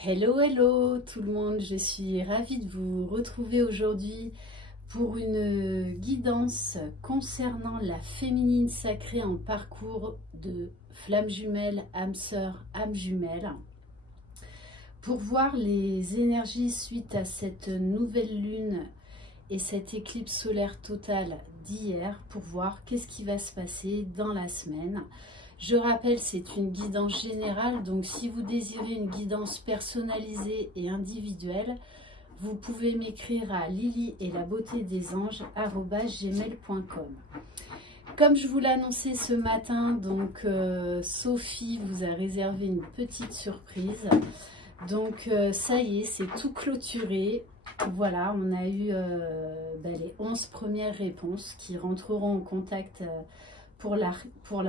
Hello, hello tout le monde, je suis ravie de vous retrouver aujourd'hui pour une guidance concernant la féminine sacrée en parcours de flamme jumelle, âme sœur, âme jumelle, pour voir les énergies suite à cette nouvelle lune et cette éclipse solaire totale d'hier, pour voir qu'est-ce qui va se passer dans la semaine. Je rappelle, c'est une guidance générale, donc si vous désirez une guidance personnalisée et individuelle, vous pouvez m'écrire à lily-et-la-beauté-des-anges@gmail.com. Comme je vous l'ai annoncé ce matin, donc Sophie vous a réservé une petite surprise. Donc ça y est, c'est tout clôturé. Voilà, on a eu les 11 premières réponses qui rentreront en contact pour la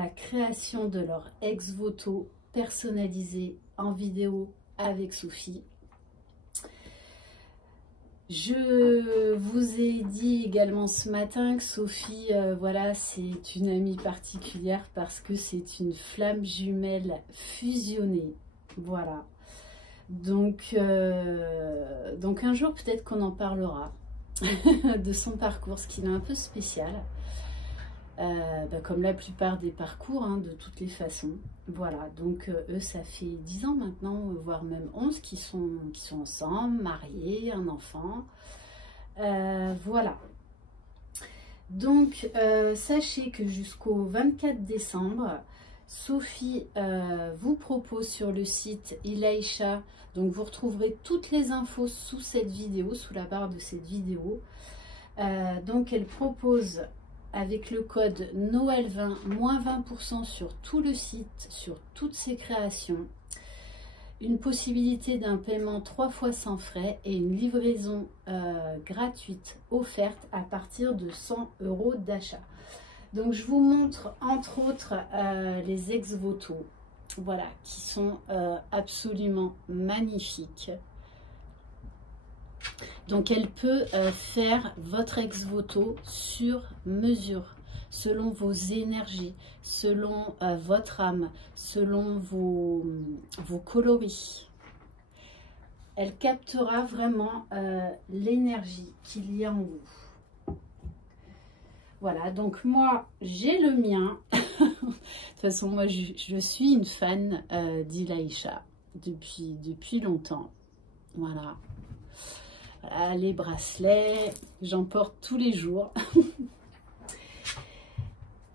création de leur ex-voto personnalisé en vidéo avec Sophie. Je vous ai dit également ce matin que Sophie, voilà, c'est une amie particulière parce que c'est une flamme jumelle fusionnée. Voilà. Donc un jour, peut-être qu'on en parlera de son parcours, ce qu'il est un peu spécial. Comme la plupart des parcours, hein, de toutes les façons. Voilà, donc eux, ça fait 10 ans maintenant, voire même 11, qui sont ensemble, mariés, un enfant. Voilà. Donc, sachez que jusqu'au 24 décembre, Sophie vous propose sur le site Ilaïcha, donc vous retrouverez toutes les infos sous cette vidéo, sous la barre de cette vidéo. Donc, elle propose avec le code Noël20, moins 20% sur tout le site, sur toutes ses créations, une possibilité d'un paiement 3 fois sans frais et une livraison gratuite offerte à partir de 100 € d'achat. Donc je vous montre entre autres les ex-voto, voilà, qui sont absolument magnifiques. Donc elle peut faire votre ex-voto sur mesure, selon vos énergies, selon votre âme, selon vos coloris. Elle captera vraiment l'énergie qu'il y a en vous. Voilà, donc moi j'ai le mien. De toute façon, moi je suis une fan d'Ilaïcha depuis longtemps. Voilà. Voilà, les bracelets, j'en porte tous les jours.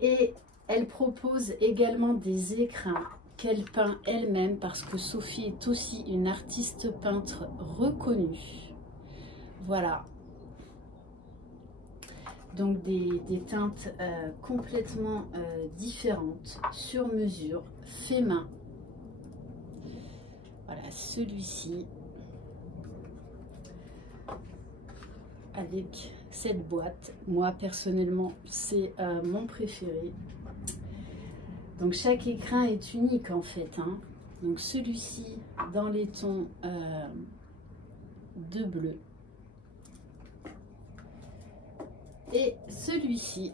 Et elle propose également des écrins qu'elle peint elle-même, parce que Sophie est aussi une artiste peintre reconnue. Voilà. Donc des teintes complètement différentes, sur mesure, fait main. Voilà, celui-ci. Avec cette boîte, moi personnellement c'est mon préféré. Donc chaque écrin est unique en fait, hein. Donc celui-ci dans les tons de bleu et celui-ci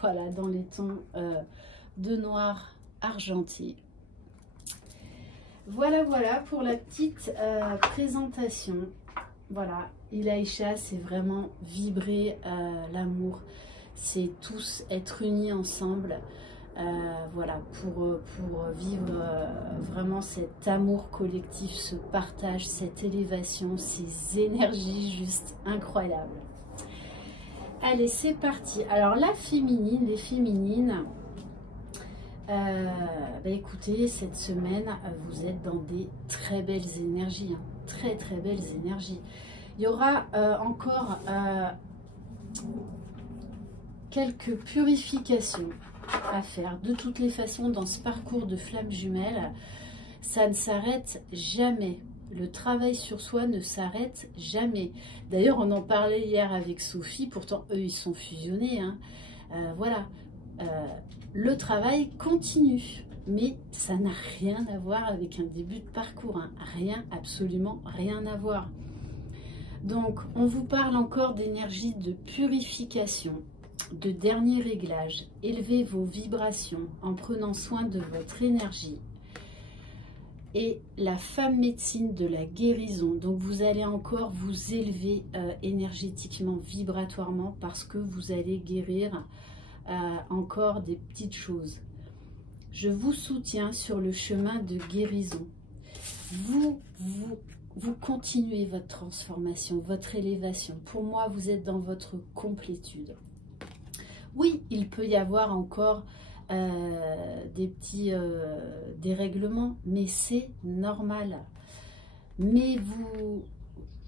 voilà, dans les tons de noir argenté. Voilà pour la petite présentation. Voilà, Ilaïcha, c'est vraiment vibrer l'amour, c'est tous être unis ensemble, voilà, pour vivre vraiment cet amour collectif, ce partage, cette élévation, ces énergies juste incroyables. Allez, c'est parti. Alors la féminine, les féminines, écoutez, cette semaine, vous êtes dans des très belles énergies, hein. Très belles énergies. Il y aura encore quelques purifications à faire. De toutes les façons, dans ce parcours de flamme jumelle, ça ne s'arrête jamais. Le travail sur soi ne s'arrête jamais. D'ailleurs, on en parlait hier avec Sophie, pourtant eux ils sont fusionnés, hein. Voilà, le travail continue. Mais ça n'a rien à voir avec un début de parcours, hein. Rien, absolument rien à voir. Donc, on vous parle encore d'énergie de purification, de dernier réglage. Élevez vos vibrations en prenant soin de votre énergie. et la femme médecine de la guérison. Donc vous allez encore vous élever énergétiquement, vibratoirement, parce que vous allez guérir encore des petites choses. Je vous soutiens sur le chemin de guérison. Vous continuez votre transformation, votre élévation. Pour moi, vous êtes dans votre complétude. Oui, il peut y avoir encore des petits dérèglements, mais c'est normal. Mais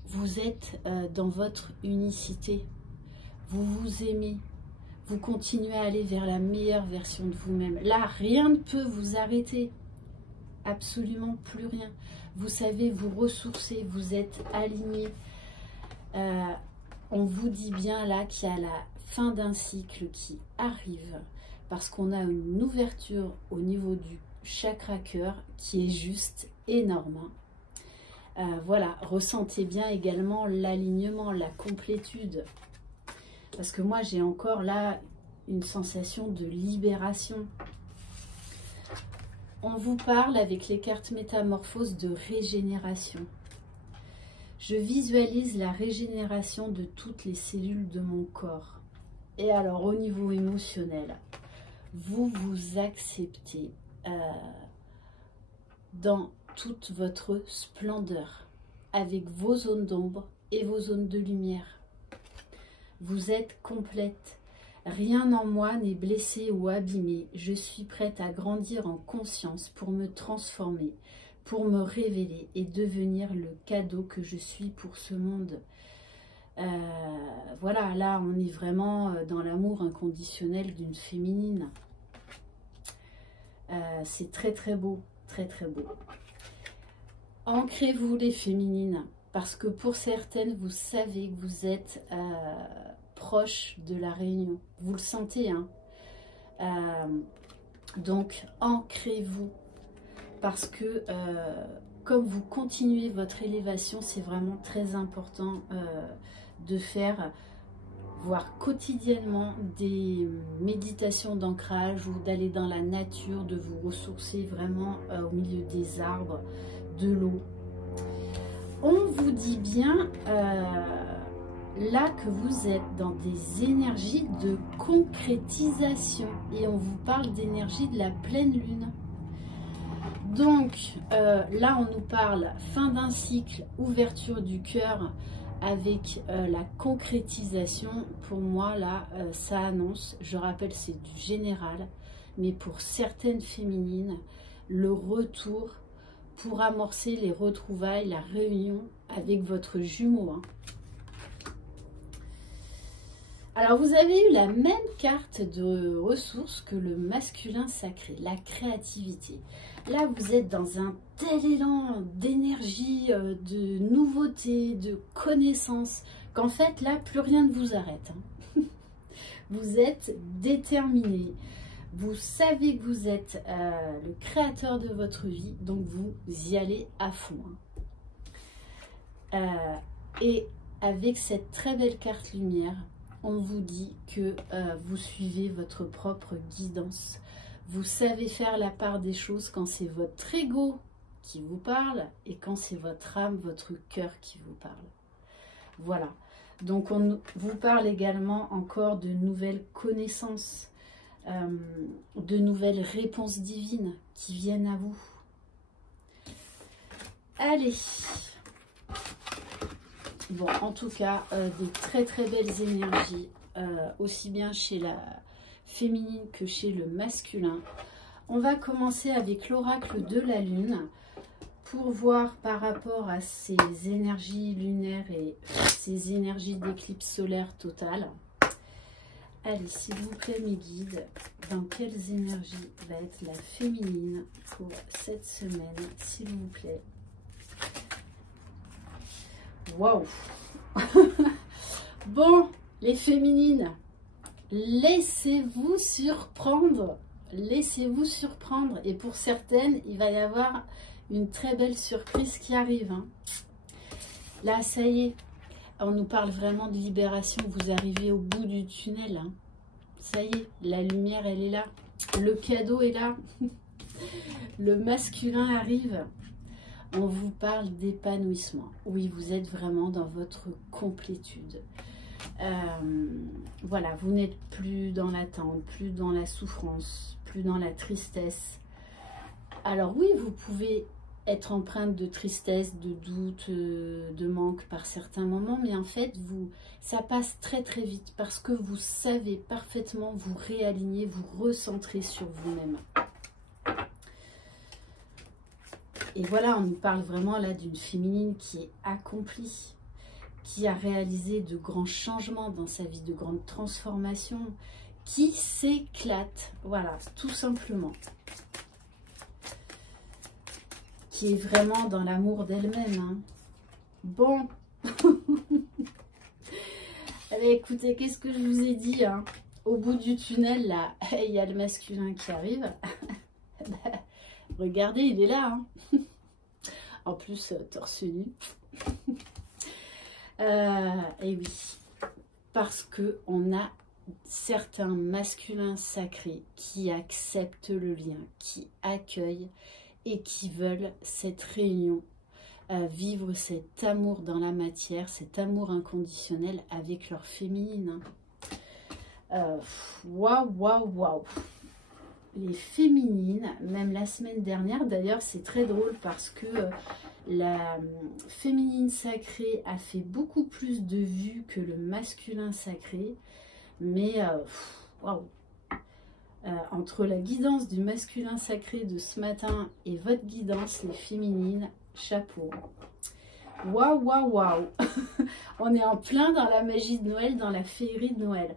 vous êtes dans votre unicité. Vous vous aimez. Vous continuez à aller vers la meilleure version de vous-même. Là, rien ne peut vous arrêter. Absolument plus rien. Vous savez vous ressourcer, vous êtes aligné. On vous dit bien là qu'il y a la fin d'un cycle qui arrive parce qu'on a une ouverture au niveau du chakra cœur qui est juste énorme. Voilà, ressentez bien également l'alignement, la complétude. Parce que moi, j'ai encore là une sensation de libération. On vous parle avec les cartes métamorphoses de régénération. Je visualise la régénération de toutes les cellules de mon corps. Et alors, au niveau émotionnel, vous vous acceptez dans toute votre splendeur, avec vos zones d'ombre et vos zones de lumière. Vous êtes complète. Rien en moi n'est blessé ou abîmé. Je suis prête à grandir en conscience pour me transformer, pour me révéler et devenir le cadeau que je suis pour ce monde. Voilà, là, on est vraiment dans l'amour inconditionnel d'une féminine. C'est très, très beau, très, très beau. Ancrez-vous, les féminines, parce que pour certaines, vous savez que vous êtes proche de la réunion. Vous le sentez, hein. Donc, ancrez-vous, parce que comme vous continuez votre élévation, c'est vraiment très important de faire, voire quotidiennement, des méditations d'ancrage ou d'aller dans la nature, de vous ressourcer vraiment au milieu des arbres, de l'eau. On vous dit bien là que vous êtes dans des énergies de concrétisation et on vous parle d'énergie de la pleine lune. Donc là, on nous parle fin d'un cycle, ouverture du cœur avec la concrétisation. Pour moi, là, ça annonce, je rappelle, c'est du général, mais pour certaines féminines, le retour pour amorcer les retrouvailles, la réunion avec votre jumeau. Hein. Alors, vous avez eu la même carte de ressources que le masculin sacré, la créativité. Là, vous êtes dans un tel élan d'énergie, de nouveauté, de connaissance, qu'en fait, là, plus rien ne vous arrête. Hein. Vous êtes déterminé. Vous savez que vous êtes le créateur de votre vie, donc vous y allez à fond. Hein. Et avec cette très belle carte lumière, on vous dit que vous suivez votre propre guidance. Vous savez faire la part des choses quand c'est votre ego qui vous parle et quand c'est votre âme, votre cœur qui vous parle. Voilà. Donc on vous parle également encore de nouvelles connaissances, de nouvelles réponses divines qui viennent à vous. Allez. Bon, en tout cas, des très très belles énergies, aussi bien chez la féminine que chez le masculin. On va commencer avec l'oracle de la lune pour voir par rapport à ces énergies lunaires et ces énergies d'éclipse solaire totale. Allez, s'il vous plaît, mes guides, dans quelles énergies va être la féminine pour cette semaine, s'il vous plaît? Waouh. Bon, les féminines, laissez-vous surprendre. Laissez-vous surprendre. Et pour certaines, il va y avoir une très belle surprise qui arrive. Hein. Là, ça y est, on nous parle vraiment de libération. Vous arrivez au bout du tunnel. Hein. Ça y est, la lumière, elle est là. Le cadeau est là. Le masculin arrive. On vous parle d'épanouissement. Oui, vous êtes vraiment dans votre complétude. Voilà, vous n'êtes plus dans l'attente, plus dans la souffrance, plus dans la tristesse. Alors oui, vous pouvez être empreinte de tristesse, de doute, de manque par certains moments, mais en fait, ça passe très très vite parce que vous savez parfaitement vous réaligner, vous recentrer sur vous-même. Et voilà, on nous parle vraiment là d'une féminine qui est accomplie, qui a réalisé de grands changements dans sa vie, de grandes transformations, qui s'éclate, voilà, tout simplement. Qui est vraiment dans l'amour d'elle-même. Hein. Bon. Allez, écoutez, qu'est-ce que je vous ai dit hein? Au bout du tunnel, là, il y a le masculin qui arrive. Regardez, il est là. Hein. En plus, torse nu. Et oui, parce que on a certains masculins sacrés qui acceptent le lien, qui accueillent et qui veulent cette réunion, vivre cet amour dans la matière, cet amour inconditionnel avec leur féminine. Waouh, waouh, waouh. Les féminines, même la semaine dernière, d'ailleurs c'est très drôle parce que la féminine sacrée a fait beaucoup plus de vues que le masculin sacré, mais waouh. Entre la guidance du masculin sacré de ce matin et votre guidance, les féminines, chapeau. Waouh, waouh, waouh. On est en plein dans la magie de Noël, dans la féerie de Noël.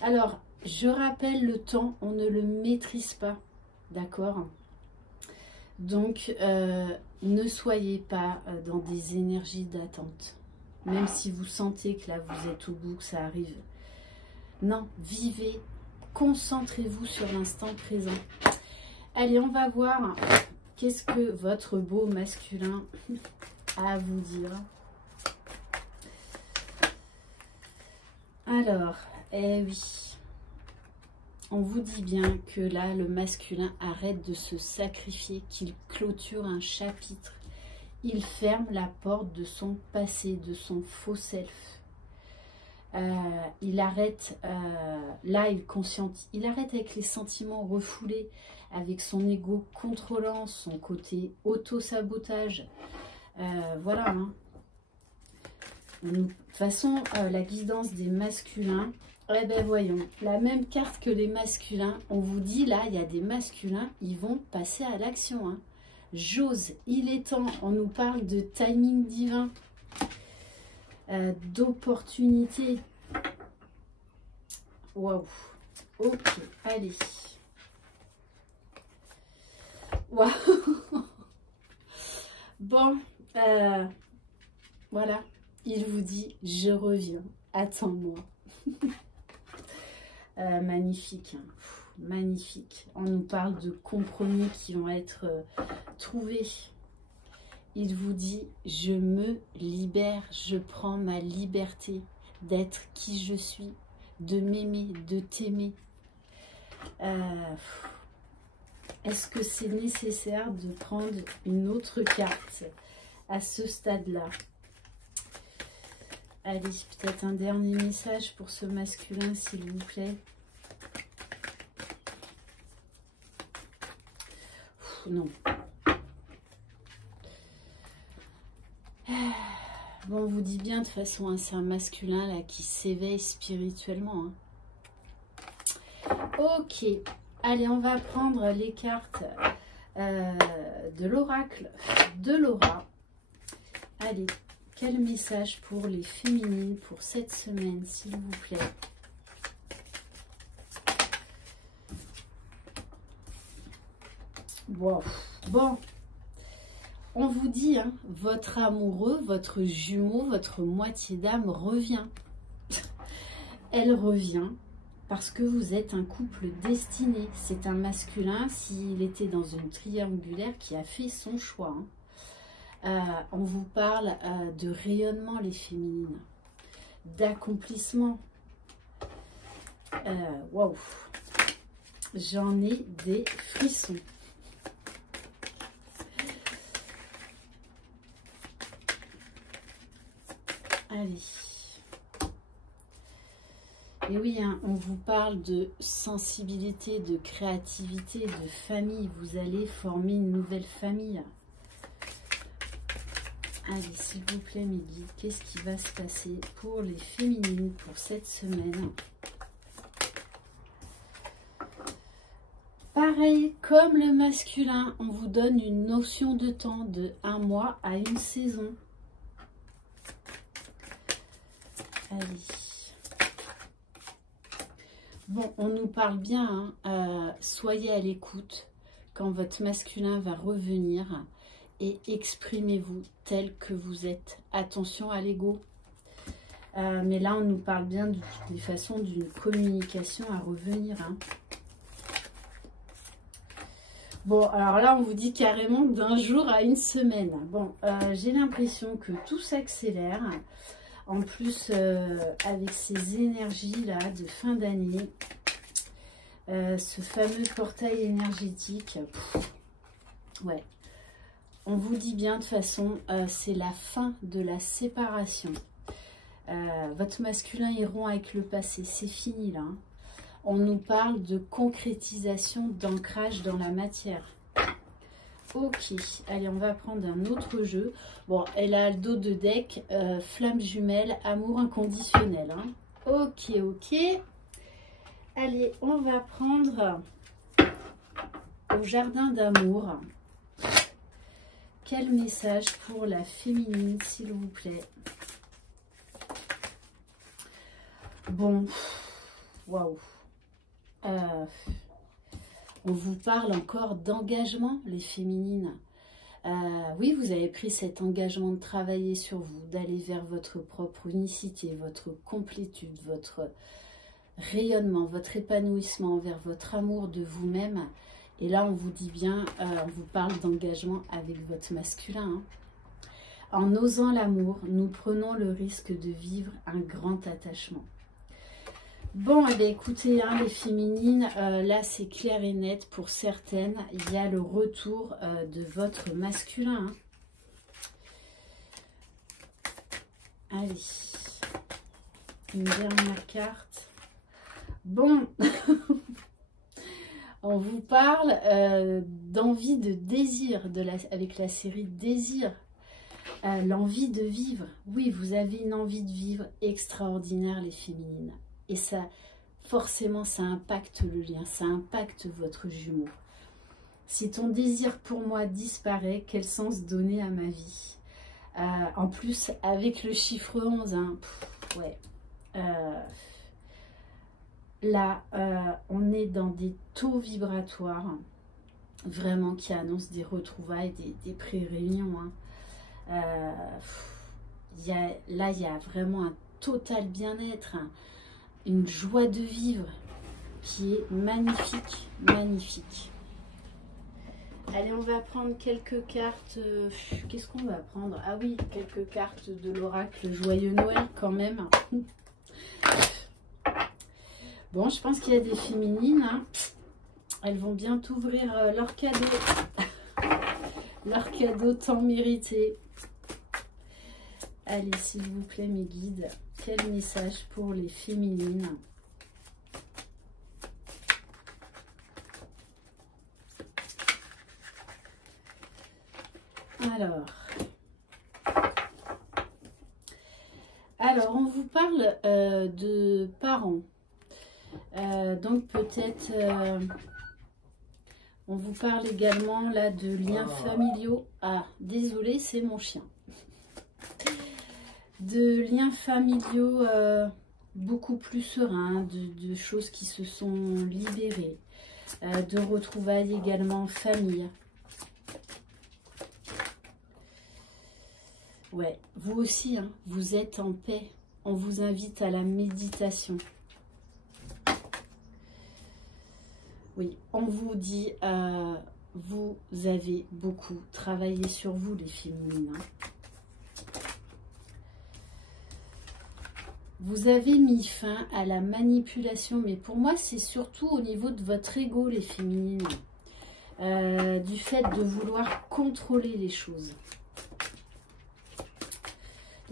Alors, je rappelle le temps, on ne le maîtrise pas, d'accord? Donc, ne soyez pas dans des énergies d'attente. Même si vous sentez que là, vous êtes au bout, que ça arrive. Non, vivez. Concentrez-vous sur l'instant présent. Allez, on va voir qu'est-ce que votre beau masculin a à vous dire. Alors, eh oui, on vous dit bien que là, le masculin arrête de se sacrifier, qu'il clôture un chapitre. Il ferme la porte de son passé, de son faux self. Il arrête, là il arrête avec les sentiments refoulés, avec son ego contrôlant, son côté auto-sabotage. Voilà. Hein. De toute façon, la guidance des masculins, eh ben voyons, la même carte que les masculins, on vous dit là, il y a des masculins, ils vont passer à l'action. Hein. J'ose, il est temps, on nous parle de timing divin. D'opportunités. Waouh. Ok, allez. Waouh. Bon, voilà. Il vous dit, je reviens. Attends-moi. Magnifique. Hein. Magnifique. On nous parle de compromis qui vont être trouvés. Il vous dit, je me libère, je prends ma liberté d'être qui je suis, de m'aimer, de t'aimer. Est-ce que c'est nécessaire de prendre une autre carte à ce stade-là? Allez, peut-être un dernier message pour ce masculin, s'il vous plaît. Non. Bon, on vous dit bien de toute façon, hein, c'est un masculin là qui s'éveille spirituellement. Hein. Ok, allez, on va prendre les cartes de l'oracle de Laura. Allez, quel message pour les féminines pour cette semaine, s'il vous plaît? Wow. Bon. On vous dit, hein, votre amoureux, votre jumeau, votre moitié d'âme revient. Elle revient parce que vous êtes un couple destiné. C'est un masculin, s'il était dans une triangulaire, qui a fait son choix. Hein. On vous parle de rayonnement, les féminines, d'accomplissement. Waouh, j'en ai des frissons. Allez. Et oui, hein, on vous parle de sensibilité, de créativité, de famille. Vous allez former une nouvelle famille. Allez, s'il vous plaît, mes guides, qu'est-ce qui va se passer pour les féminines pour cette semaine? Pareil, comme le masculin, on vous donne une notion de temps de 1 mois à une saison. Allez. Bon, on nous parle bien, hein, soyez à l'écoute quand votre masculin va revenir et exprimez-vous tel que vous êtes. Attention à l'ego. Mais là, on nous parle bien de toutes les façons d'une communication à revenir. Hein. Bon, alors là, on vous dit carrément d'un jour à une semaine. Bon, j'ai l'impression que tout s'accélère. En plus, avec ces énergies-là de fin d'année, ce fameux portail énergétique, ouais, on vous dit bien de toute façon, c'est la fin de la séparation. Votre masculin iront avec le passé, c'est fini là. Hein. On nous parle de concrétisation, d'ancrage dans la matière. Ok, allez, on va prendre un autre jeu. Bon, elle a le dos de deck, flamme jumelle, amour inconditionnel. Hein. Ok, ok. Allez, on va prendre au jardin d'amour. Quel message pour la féminine, s'il vous plaît? Bon, waouh. On vous parle encore d'engagement, les féminines. Oui, vous avez pris cet engagement de travailler sur vous, d'aller vers votre propre unicité, votre complétude, votre rayonnement, votre épanouissement, vers votre amour de vous-même. Et là, on vous dit bien, on vous parle d'engagement avec votre masculin. Hein. En osant l'amour, nous prenons le risque de vivre un grand attachement. Bon, eh bien, écoutez, hein, les féminines, là c'est clair et net pour certaines, il y a le retour de votre masculin. Hein. Allez, une dernière carte. Bon, on vous parle d'envie, de désir, avec la série Désir. L'envie de vivre. Oui, vous avez une envie de vivre extraordinaire, les féminines. Et ça, forcément, ça impacte le lien, ça impacte votre jumeau. Si ton désir pour moi disparaît, quel sens donner à ma vie? En plus, avec le chiffre 11, hein, ouais. Là, on est dans des taux vibratoires, vraiment, qui annoncent des retrouvailles, des pré-réunions. Hein. Là, il y a vraiment un total bien-être, hein. Une joie de vivre qui est magnifique, magnifique. Allez, on va prendre quelques cartes. Qu'est-ce qu'on va prendre? Ah oui, quelques cartes de l'oracle Joyeux Noël quand même. Bon, je pense qu'il y a des féminines. Hein. Elles vont bientôt ouvrir leur cadeau. Leur cadeau tant mérité. Allez, s'il vous plaît, mes guides. Quel message pour les féminines? Alors, on vous parle de parents. Donc, peut-être, on vous parle également là de liens familiaux. Ah, désolé, c'est mon chien. De liens familiaux beaucoup plus sereins, de choses qui se sont libérées, de retrouvailles également en famille. Ouais, vous aussi, hein, vous êtes en paix. On vous invite à la méditation. Oui, on vous dit, vous avez beaucoup travaillé sur vous, les féminines. Hein. Vous avez mis fin à la manipulation, mais pour moi, c'est surtout au niveau de votre ego, les féminines. Du fait de vouloir contrôler les choses.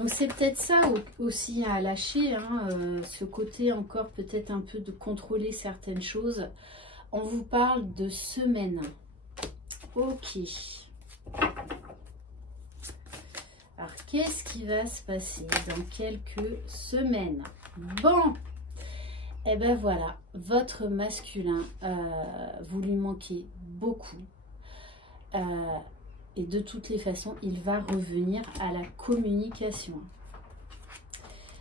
Donc c'est peut-être ça aussi à lâcher, hein, ce côté encore peut-être un peu de contrôler certaines choses. On vous parle de semaine. Ok. Alors qu'est-ce qui va se passer dans quelques semaines? Bon, et ben voilà, votre masculin, vous lui manquez beaucoup. Et de toutes les façons, il va revenir à la communication.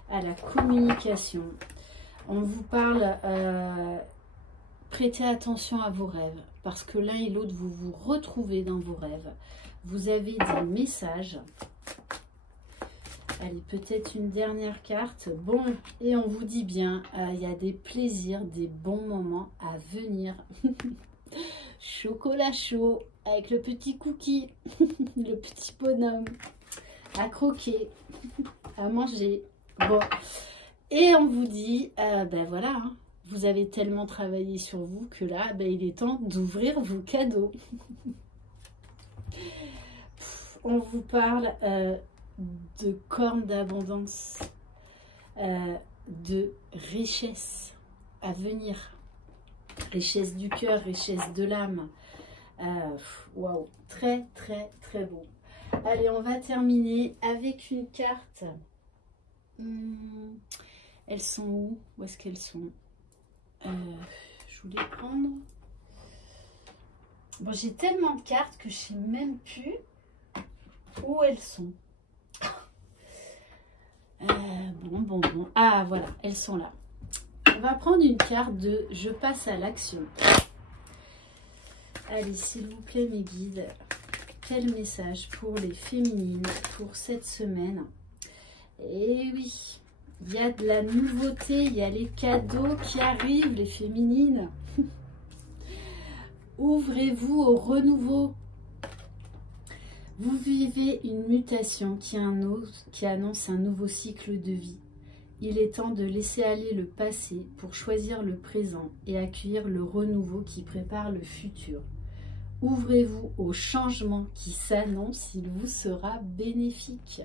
À la communication. On vous parle, prêtez attention à vos rêves, parce que l'un et l'autre, vous vous retrouvez dans vos rêves. Vous avez des messages. Allez, peut-être une dernière carte. Bon, et on vous dit bien, il y a des plaisirs, des bons moments à venir. Chocolat chaud avec le petit cookie, le petit bonhomme à croquer, à manger. Bon, et on vous dit, ben voilà, hein, vous avez tellement travaillé sur vous que là, ben, il est temps d'ouvrir vos cadeaux. On vous parle de cornes d'abondance, de richesse à venir, richesse du cœur, richesse de l'âme. Waouh, très très très beau. Allez, on va terminer avec une carte. Elles sont où? Où est-ce qu'elles sont? Je voulais prendre. Bon, j'ai tellement de cartes que je sais même plus où elles sont. Bon. Ah, voilà, elles sont là. On va prendre une carte de « Je passe à l'action ». Allez, s'il vous plaît, mes guides, quel message pour les féminines pour cette semaine? Eh oui, il y a de la nouveauté, il y a les cadeaux qui arrivent, les féminines. Ouvrez-vous au renouveau. Vous vivez une mutation qui annonce un nouveau cycle de vie. Il est temps de laisser aller le passé pour choisir le présent et accueillir le renouveau qui prépare le futur. Ouvrez-vous au changement qui s'annonce, il vous sera bénéfique.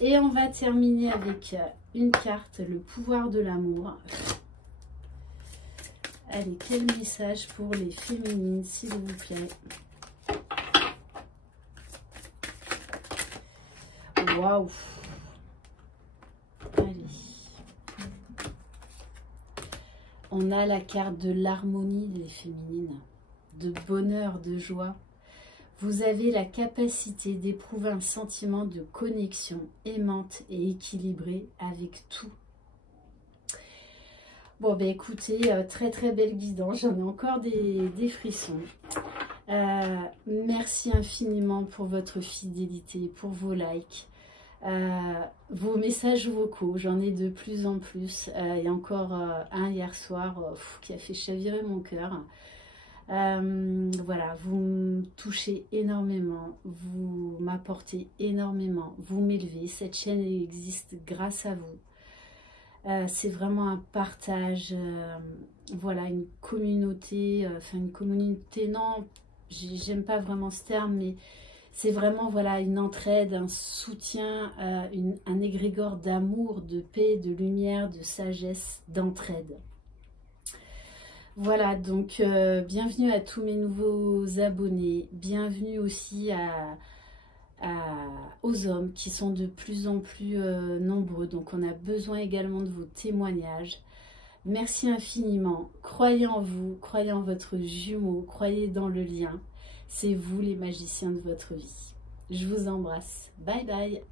Et on va terminer avec une carte, le pouvoir de l'amour. Allez, quel message pour les féminines, s'il vous plaît? Waouh! Allez. On a la carte de l'harmonie des féminines, de bonheur, de joie. Vous avez la capacité d'éprouver un sentiment de connexion aimante et équilibrée avec tout. Bon, ben écoutez, très très belle guidance. J'en ai encore des frissons. Merci infiniment pour votre fidélité, pour vos likes. Vos messages vocaux, j'en ai de plus en plus. Il y a encore un hier soir qui a fait chavirer mon cœur. Voilà, vous me touchez énormément, vous m'apportez énormément, vous m'élevez. Cette chaîne existe grâce à vous. C'est vraiment un partage, voilà, une communauté, enfin une communauté, non, j'aime pas vraiment ce terme, mais c'est vraiment, voilà, une entraide, un soutien, un égrégore d'amour, de paix, de lumière, de sagesse, d'entraide. Voilà, donc bienvenue à tous mes nouveaux abonnés, bienvenue aussi aux hommes qui sont de plus en plus nombreux, donc on a besoin également de vos témoignages. Merci infiniment, croyez en vous, croyez en votre jumeau, croyez dans le lien. C'est vous les magiciens de votre vie. Je vous embrasse. Bye bye.